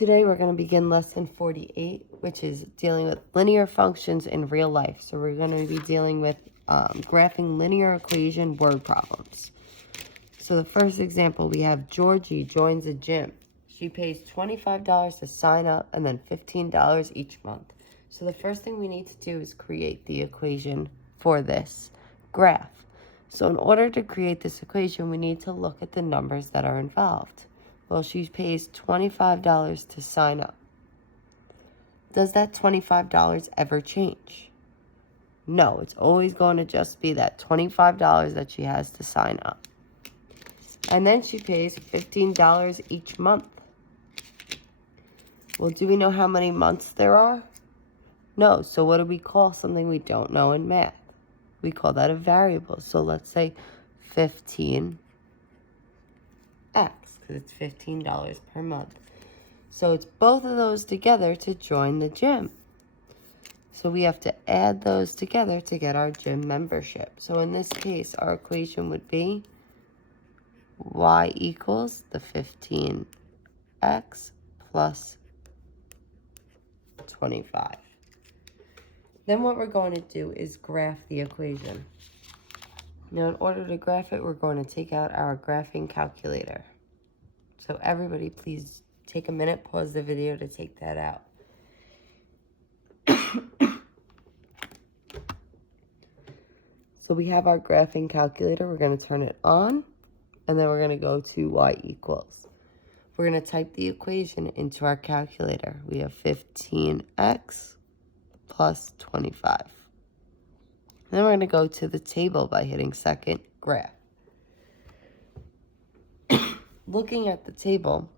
Today we're going to begin lesson 48, which is dealing with linear functions in real life. So we're going to be dealing with graphing linear equation word problems. So the first example, we have Georgie joins a gym. She pays $25 to sign up and then $15 each month. So the first thing we need to do is create the equation for this graph. So in order to create this equation, we need to look at the numbers that are involved. Well, she pays $25 to sign up. Does that $25 ever change? No, it's always going to just be that $25 that she has to sign up. And then she pays $15 each month. Well, do we know how many months there are? No, so what do we call something we don't know in math? We call that a variable. So let's say 15x, because it's $15 per month. So it's both of those together to join the gym. So we have to add those together to get our gym membership. So in this case, our equation would be y equals the 15x plus 25. Then what we're going to do is graph the equation. Now, in order to graph it, we're going to take out our graphing calculator. So everybody, please take a minute, pause the video to take that out. So we have our graphing calculator. We're going to turn it on, and then we're going to go to y equals. We're going to type the equation into our calculator. We have 15x plus 25. Then we're going to go to the table by hitting second graph. Looking at the table,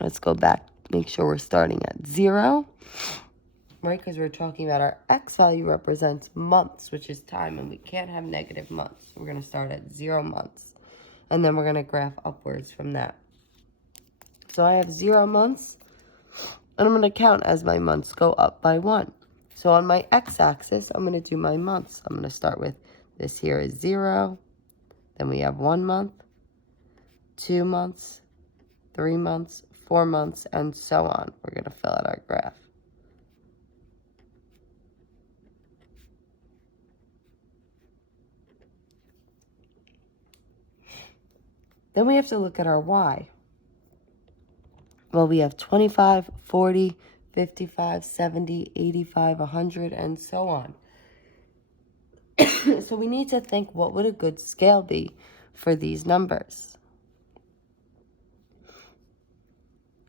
let's go back, make sure we're starting at 0, right? Because we're talking about our x value represents months, which is time, and we can't have negative months. We're going to start at 0 months, and then we're going to graph upwards from that. So I have 0 months, and I'm going to count as my months go up by 1. So on my x-axis, I'm going to do my months. I'm going to start with this here is 0. Then we have 1 month, 2 months, 3 months, 4 months, and so on. We're going to fill out our graph. Then we have to look at our y. Well, we have 25, 40, 55, 70, 85, 100, and so on. So we need to think, what would a good scale be for these numbers?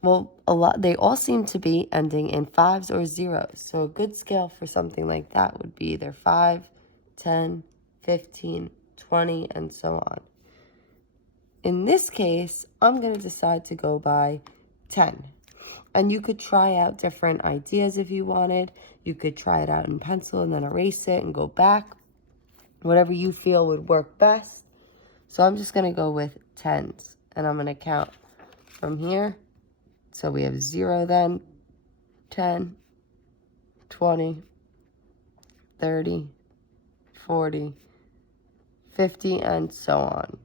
Well, they all seem to be ending in 5s or 0s. So a good scale for something like that would be either 5, 10, 15, 20, and so on. In this case, I'm going to decide to go by 10. And you could try out different ideas if you wanted. You could try it out in pencil and then erase it and go back. Whatever you feel would work best. So I'm just going to go with 10s. And I'm going to count from here. So we have 0 then, 10, 20, 30, 40, 50, and so on.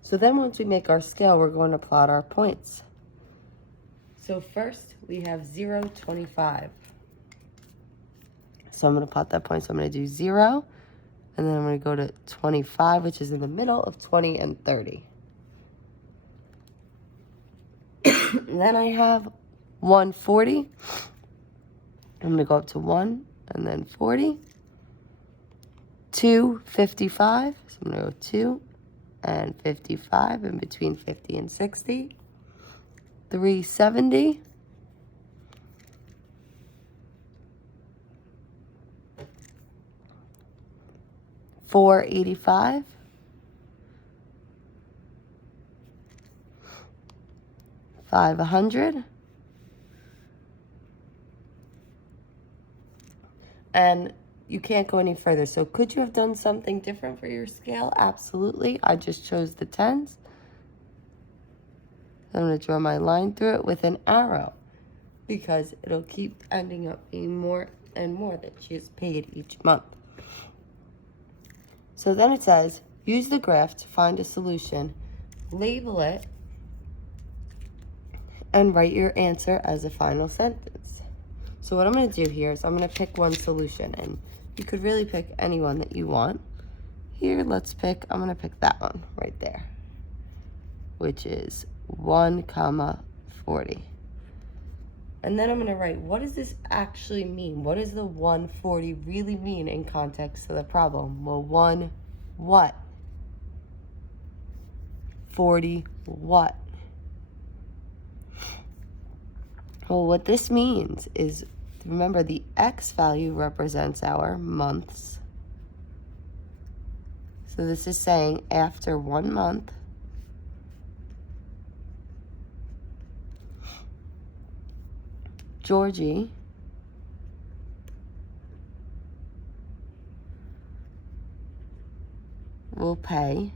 So then once we make our scale, we're going to plot our points. So first, we have 0, 25. So I'm going to plot that point. So I'm going to do 0, and then I'm going to go to 25, which is in the middle of 20 and 30. And then I have 140. I'm going to go up to 1, and then 40. 2, 55. So I'm going to go 2. And 55 in between 50 and 60. 370. 485. 500. And you can't go any further. So could you have done something different for your scale? Absolutely. I just chose the 10s. I'm going to draw my line through it with an arrow because it'll keep ending up being more and more that she is paid each month. So then it says Use the graph to find a solution, label it, and write your answer as a final sentence. So what I'm going to do here is I'm going to pick one solution, and you could really pick any one that you want. Here, I'm going to pick that one right there, which is 1, 40. And then I'm going to write, what does this actually mean? What does the 140 really mean in context of the problem? Well, 1 what? 40 what? Well, what this means is, remember, the X value represents our months. So this is saying after 1 month, Georgie will pay,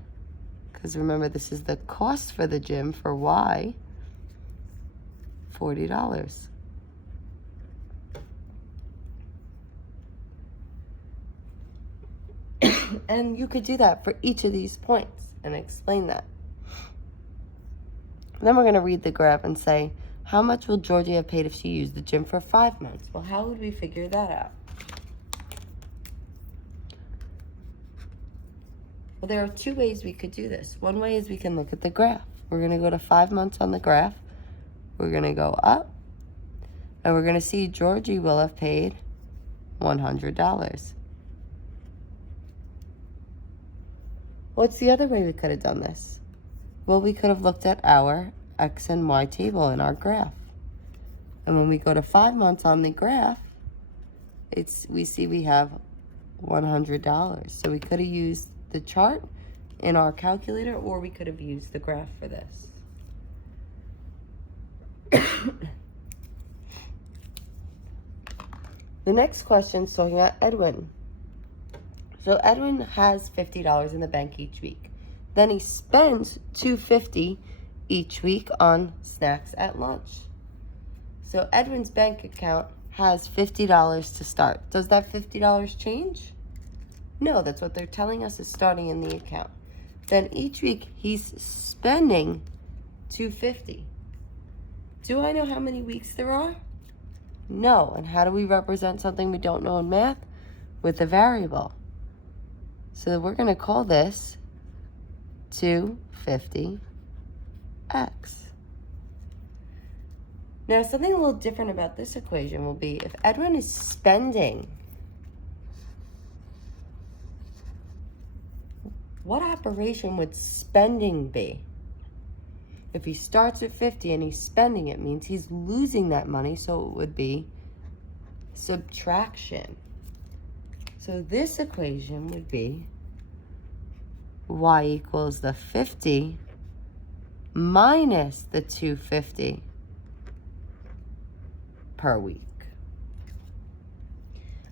because remember this is the cost for the gym for Y, $40. And you could do that for each of these points and explain that. Then we're going to read the graph and say, how much will Georgie have paid if she used the gym for 5 months? Well, how would we figure that out? Well, there are 2 ways we could do this. One way is we can look at the graph. We're going to go to 5 months on the graph. We're going to go up, and we're going to see Georgie will have paid $100. What's the other way we could have done this? Well, we could have looked at our X and Y table in our graph. And when we go to 5 months on the graph, we see we have $100. So we could have used the chart in our calculator, or we could have used the graph for this. The next question is talking about Edwin. So Edwin has $50 in the bank each week. Then he spends $250 each week on snacks at lunch. So Edwin's bank account has $50 to start. Does that $50 change? No, that's what they're telling us is starting in the account. Then each week he's spending $250. Do I know how many weeks there are? No. And how do we represent something we don't know in math? With a variable. So we're going to call this 250x. Now, something a little different about this equation will be if Edwin is spending, what operation would spending be? If he starts at 50 and he's spending, it means he's losing that money, so it would be subtraction. So this equation would be Y equals the 50 minus the 250 per week.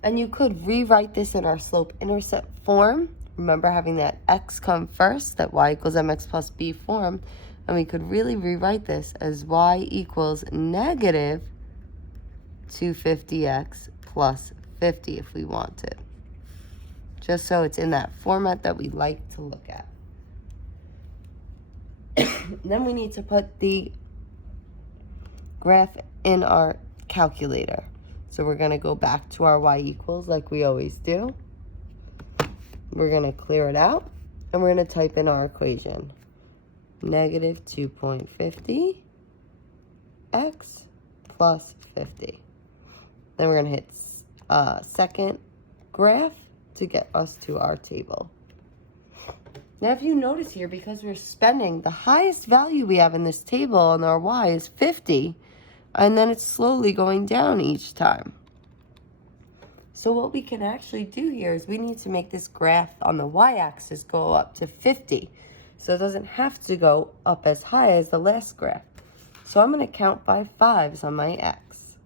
And you could rewrite this in our slope-intercept form. Remember having that x come first, that y equals mx plus b form. And we could really rewrite this as y equals negative 250x plus 50 if we wanted. Just so it's in that format that we like to look at. Then we need to put the graph in our calculator. So we're going to go back to our y equals like we always do. We're going to clear it out, and we're going to type in our equation. Negative 2.50 x plus 50. Then we're going to hit second graph to get us to our table. Now, if you notice here, because we're spending, the highest value we have in this table on our y is 50, and then it's slowly going down each time. So what we can actually do here is we need to make this graph on the y-axis go up to 50. So it doesn't have to go up as high as the last graph. So I'm going to count by 5s on my x.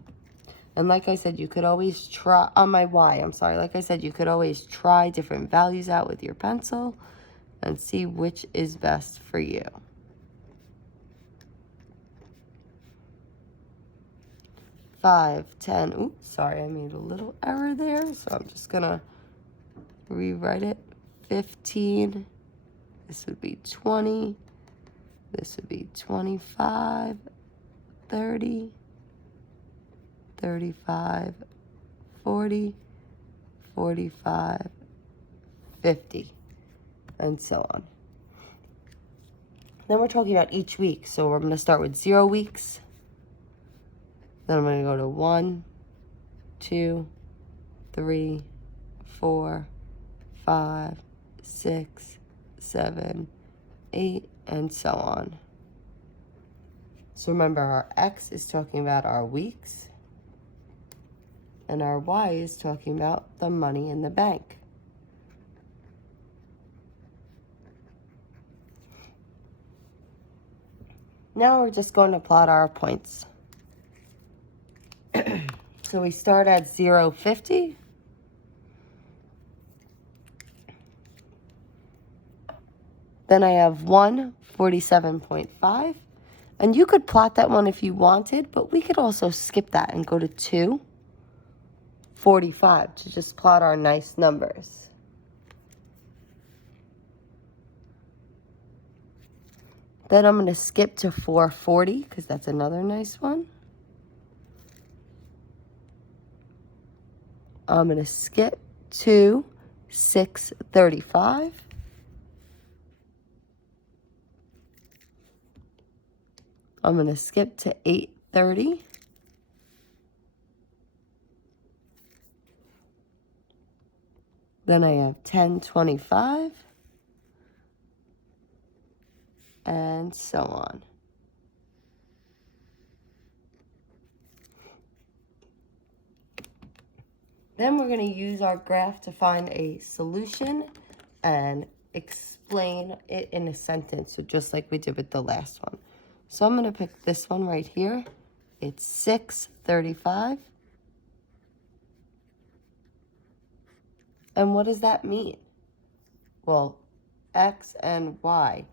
And like I said, you could always try, on my y, I'm sorry. Like I said, you could always try different values out with your pencil and see which is best for you. Five, 10, oops, sorry, I made a little error there. So I'm just going to rewrite it. 15 This would be 20. This would be 25, 30, 35, 40, 45, 50, and so on. Then we're talking about each week. So we're going to start with 0 weeks. Then I'm going to go to 1, 2, 3, 4, 5, 6, 7, 8, and so on. So remember, our X is talking about our weeks, and our Y is talking about the money in the bank. Now we're just going to plot our points. So we start at 0, 50. Then I have 1, 47.5. And you could plot that one if you wanted, but we could also skip that and go to 2, 45 to just plot our nice numbers. Then I'm going to skip to 440 because that's another nice one. I'm going to skip to 635. I'm going to skip to 830. Then I have 1025. And so on. Then we're going to use our graph to find a solution and explain it in a sentence, so just like we did with the last one. So I'm going to pick this one right here. It's 635. And what does that mean? Well, X and Y.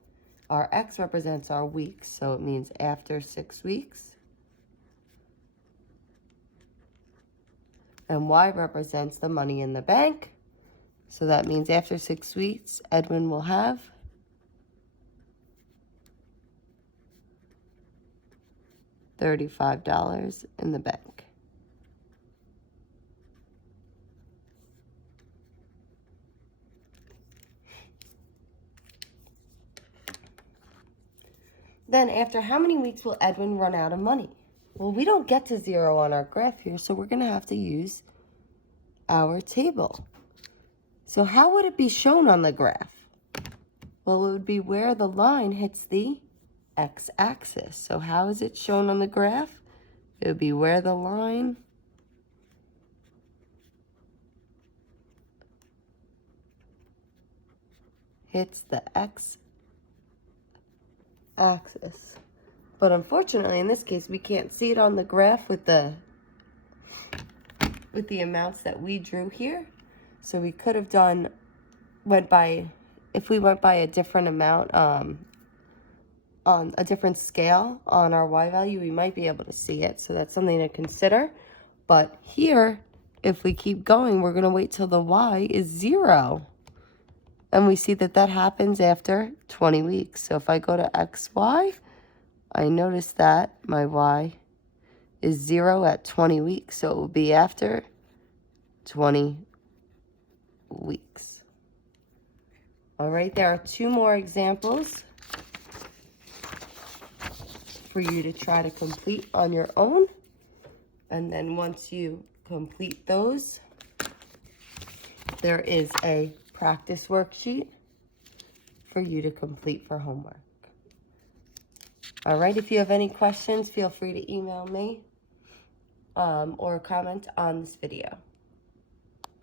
Our X represents our weeks, so it means after 6 weeks. And Y represents the money in the bank. So that means after 6 weeks, Edwin will have $35 in the bank. Then after how many weeks will Edwin run out of money? Well, we don't get to 0 on our graph here, so we're going to have to use our table. So how would it be shown on the graph? Well, it would be where the line hits the x-axis. So how is it shown on the graph? It would be where the line hits the x-axis. But unfortunately, in this case, we can't see it on the graph with the amounts that we drew here. So we could have if we went by a different amount, on a different scale on our Y value, we might be able to see it. So that's something to consider. But here, if we keep going, we're going to wait till the Y is 0. And we see that that happens after 20 weeks. So if I go to XY, I notice that my Y is 0 at 20 weeks. So it will be after 20 weeks. All right, there are 2 more examples for you to try to complete on your own. And then once you complete those, there is a practice worksheet for you to complete for homework. All right, if you have any questions, feel free to email me or comment on this video.